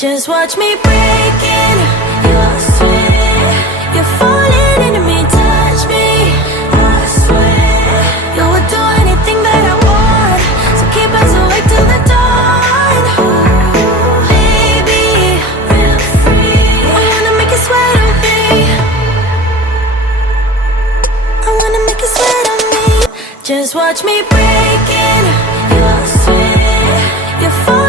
Just watch me breaking your sweat. You're falling into me, touch me, I swear. You would do anything that I want, so keep us awake till the dawn. Baby, feel free. I wanna make you sweat on me. I wanna make you sweat on me. Just watch me breaking your sweat. You're falling